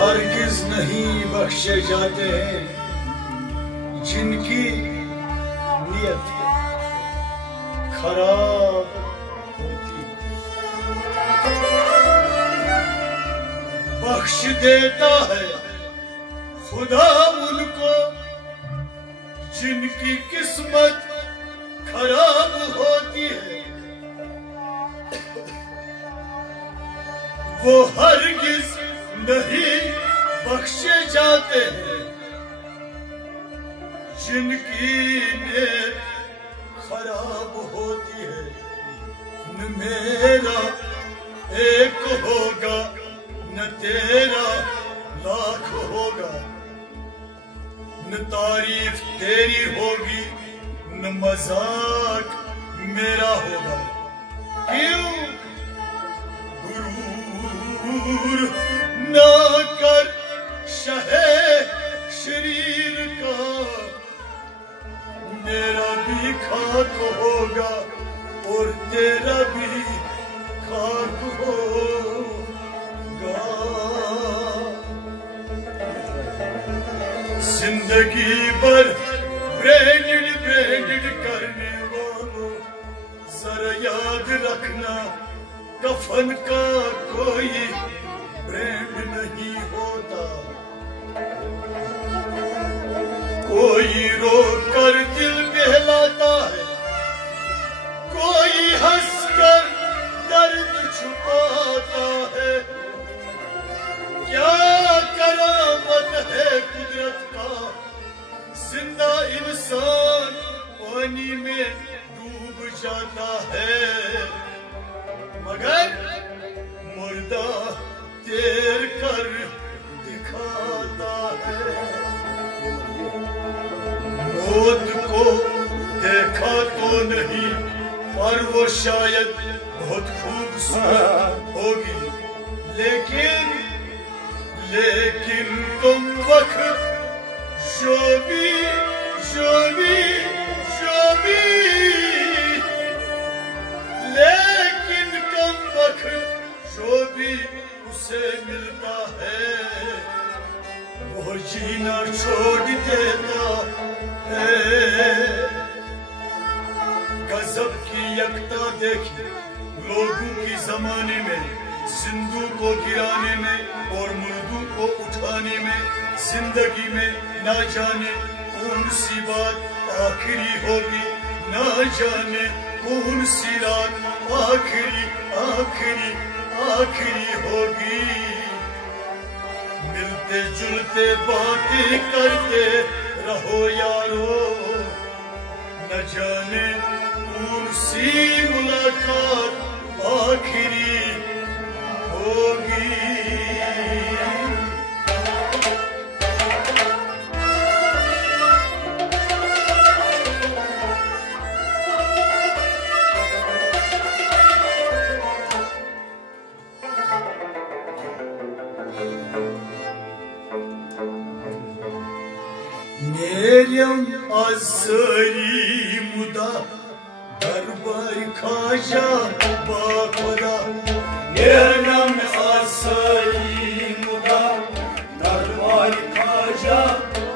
हरगिज नहीं बख्शे जाते हैं जिनकी नियत खराब होती। बख्श देता है खुदा उनको जिनकी किस्मत खराब होती है। वो हरगिज नहीं बख्शे जाते हैं जिनकी नीयत खराब होती है। न मेरा एक होगा न तेरा लाख होगा, न तारीफ तेरी होगी न मजाक मेरा होगा। क्यों गुरूर ना कर शहे शरीर का, मेरा भी खाक होगा और तेरा भी खाक होगा। जिंदगी भर ब्रेंडेड करने वालों, जरा याद रखना कफन का कोई ब्रांड नहीं होता। कोई रो कर दिल बहलाता है, कोई हंसकर दर्द छुपाता है। क्या करामत है कुदरत का, जिंदा इंसान पानी में डूब जाता है, मगर मुर्दा तैर कर दिखाता है। मौत को देखा तो नहीं पर वो शायद बहुत खूबसूरत होगी, लेकिन तुम वक्त जो भी लेकिन कम वक्त जो भी उसे मिलता है वो जीना छोड़ देता है। गजब की यकता देखी लोगों की जमाने में, सिंधु को गिराने में और मुर्दों को उठाने में। जिंदगी में ना जाने कौन सी बात आखिरी होगी, ना जाने कौन सी रात आखिरी होगी। मिलते जुलते बातें करते रहो यारो, न जाने कौन सी मुलाकात आखिरी होगी। Meryem azari muda darbar khaja bakora, Meryem azari muda darbar khaja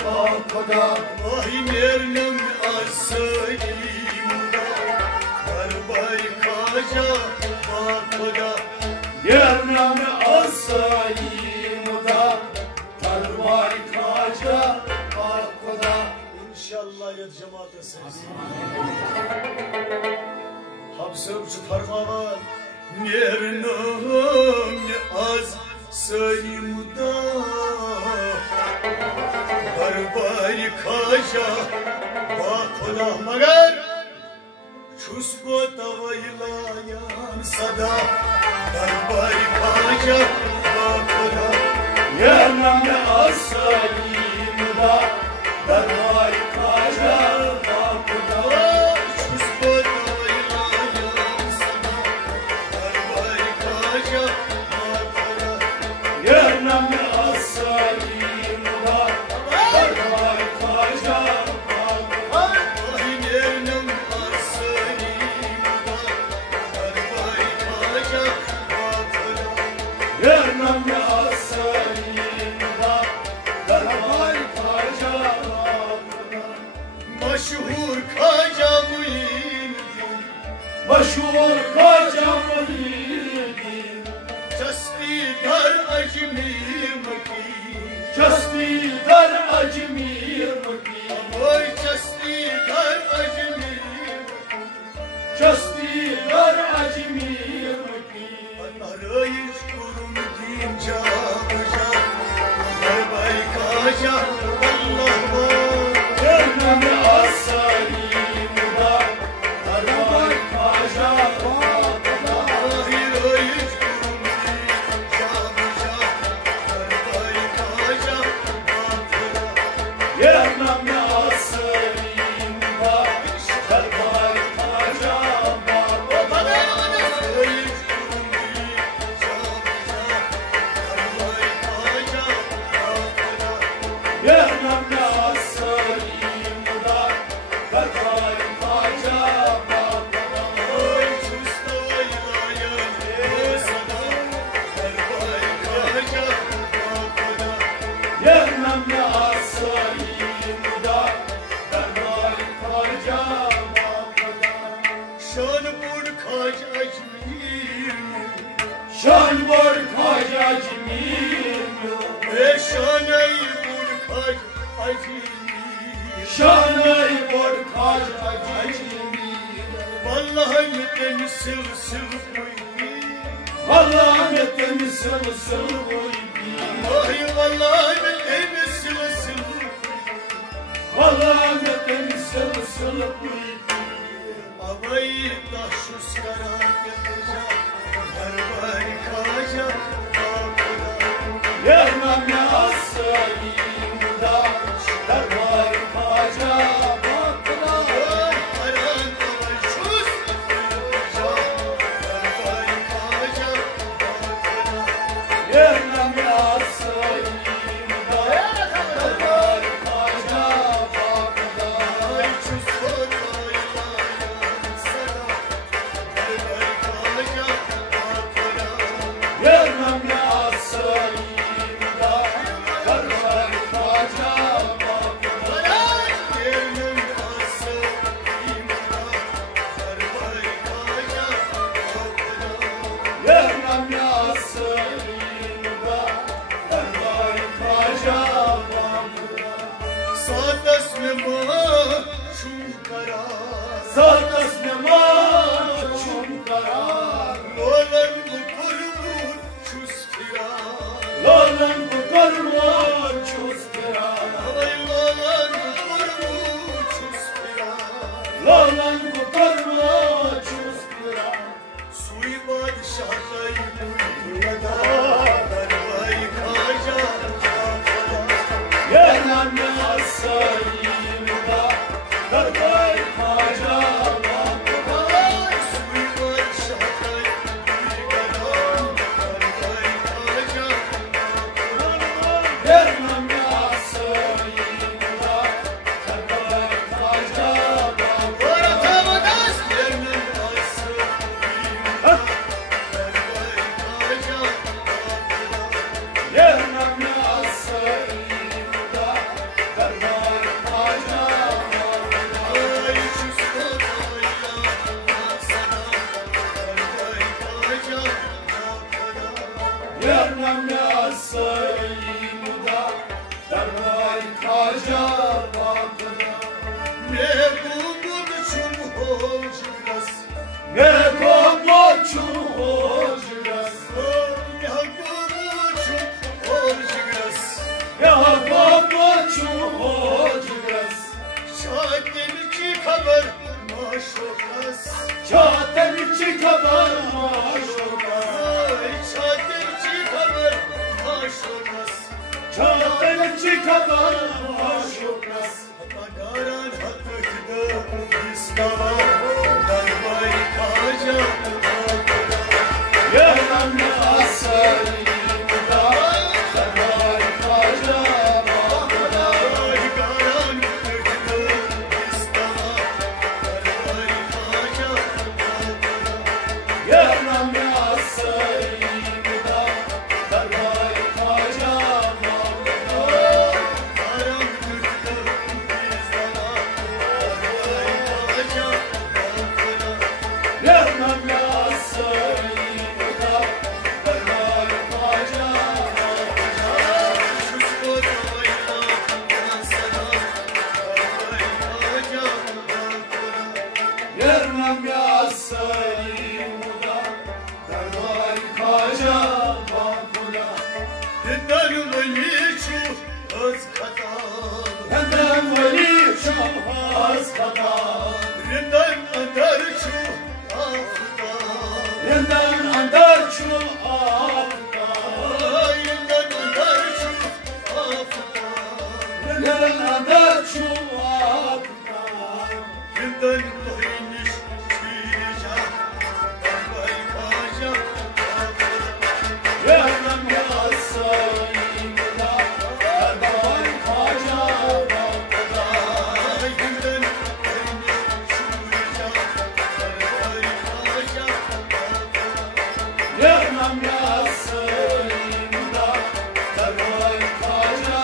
bakora, Ay Meryem azari muda darbar khaja bakora, Meryem azari muda darbar khaja İnşallah yad cemaat eseriz. Hamsımcı farmavan Nernam ne az sayımda Barbari kaja Bakola magar Çusbo tavaylayan sada Barbari kaja Bakola Nernam ne az sayımda Darbar kaja bakıda, çusbo tavaylayan sana. Darbar kaja bakıda, yernam asayimda. Darbar kaja bakıda, ay yernam asayimda. Darbar kaja bakıda, yernam asayimda. मशहूर ख्वाजा मोहीउद्दीन चस्ती दर अजमेर मकी चस्ती दर अजमेर मकी ओए चस्ती दर अजमेर चस्ती दर Ajmer मकी arayış kurun din cabuca Darbay kaca Allah var Gönlüm asali muda Darbay kaca Arayış kurun din cabuca Darbay kaca Gönlüm asali muda Darbay kaca Arayış kurun din cabuca Darbay kaca Gönlüm asali muda Darbay kaca Oy çusta ilaya sana Darbay kaca Gönlüm asali muda Darbay kaca Şan bur kaç Ajmer Şan var Khaja Ajmer Şanay bur kaç Ajmer Şanay var Khaja Ajmer Vallahi ben sır sır koydu Vallahi ben sıl sıl koybi Ay vallahi ben sır sır Vallahi ben sıl sıl koybi Avay taşus karar geleceğim Darbay kaca Gönlüm asali muda Darbay kaca Ay aran avay çus Darbay kaca Gönlüm asali muda Darbay kaca Ay çus vallahi sana Darbay kaca Gönlüm asali muda Darbay kaca Gönlüm asıl imda Darbay kaca Gönlüm asali muda Darbay kaca Sadas me maşum karar Zatas ne maçum karar Olan bu kurvur çustira Lolan bu karma çustira Ay olan bu kurvur çustira Lolan bu karma çustira Suy padişahtay burada Darbay kaca Gönlüm asali muda Darbay kaca Suy padişahtay burada Darbay kaca Gönlüm asali muda Darbay kaca Varatamadas gönlüm asıl imda Darbay kaca Gönlüm asali muda Darbay kaca Ay çusta koyla sana Darbay kaca Gönlüm asali muda Darbay kaca Ne bu çum hocras Ne komoçum hocras Ne bu çum hocras Ya komoçum hocras Şahdenici kabar maşokras Çaten içi kabar maşokas Ay şahdenici kabar maşokras Çaten içi kabar maşokas Agaran hatıkda iskava Darbay kaca Gönlüm asali muda Darbay kaca Ay garan hatıkda iskava Darbay kaca Gönlüm asali muda Darbay kaca Garan hatıkda iskava Darbay kaca Gönlüm वली छु az kadar Benden veli şu az kadar Rindan andar छु afda Benden andar şu afda Rindan andar छु afda Benden andar şu afda Rindan toyniş şirja Darbay kaja Yardım yazsayım da Darbay kaja Rindan toyniş şirja Darbay kaja Yardım yazsayım da Darbay kaja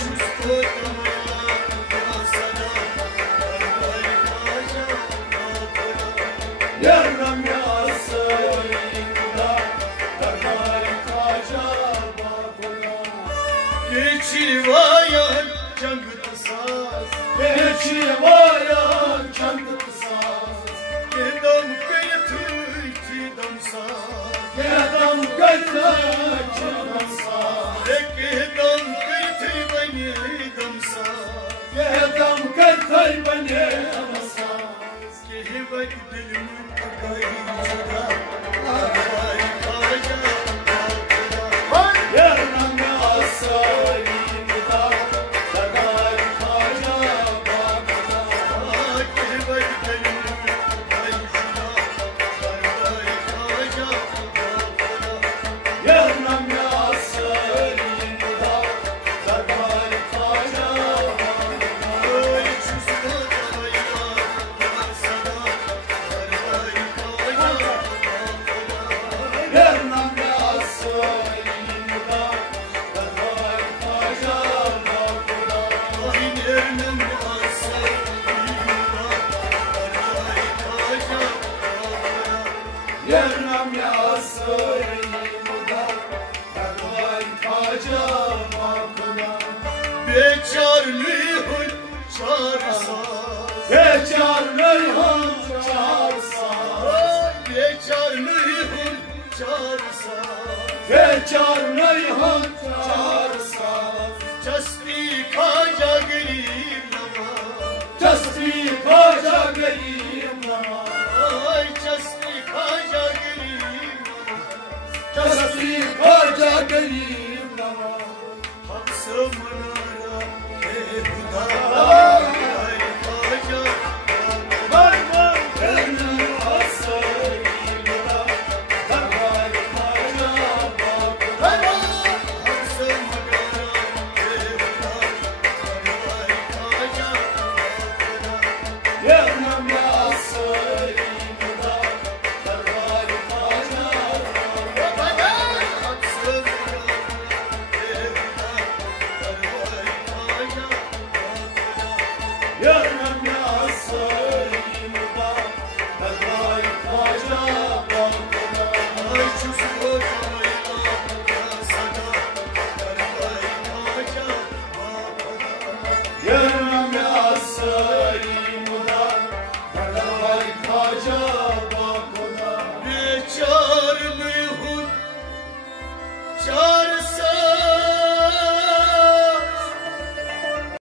Jusko tamala yasada Darbay kaja Yardım yazsayım da Darbay kaja Geçivayan cangıt saz Geçi vayan kendi kısas Gedam kırtı çidam saz Gedam kaytak çınasas Gedam kırtı beni dam saz Gedam kaytay beni anasas Kehvet dilimin kayıcıda Darbay kaja Yardım yazsayım da Darbay kaja Kehvet dilimin kayıcıda Darbay kaja Yardım yazsayım da Darbay kaja Ay çusko tamala yasada Darbay kaja Yardım yazsayım da Darbay kaja Ahin ernem asay Darbay kaja Yardım yazsayım da Darbay kaja Bekarlığın çarsaz Geçer Reyhan çarsaz Ay bekarlığın çarsaz Geçer Reyhan çarsaz Çasti kaja gelip nama Tasdik kaja geleyim nama Ay çasti kaja gelip nama Tasdik kaja geleyim nama Haksa manara Huda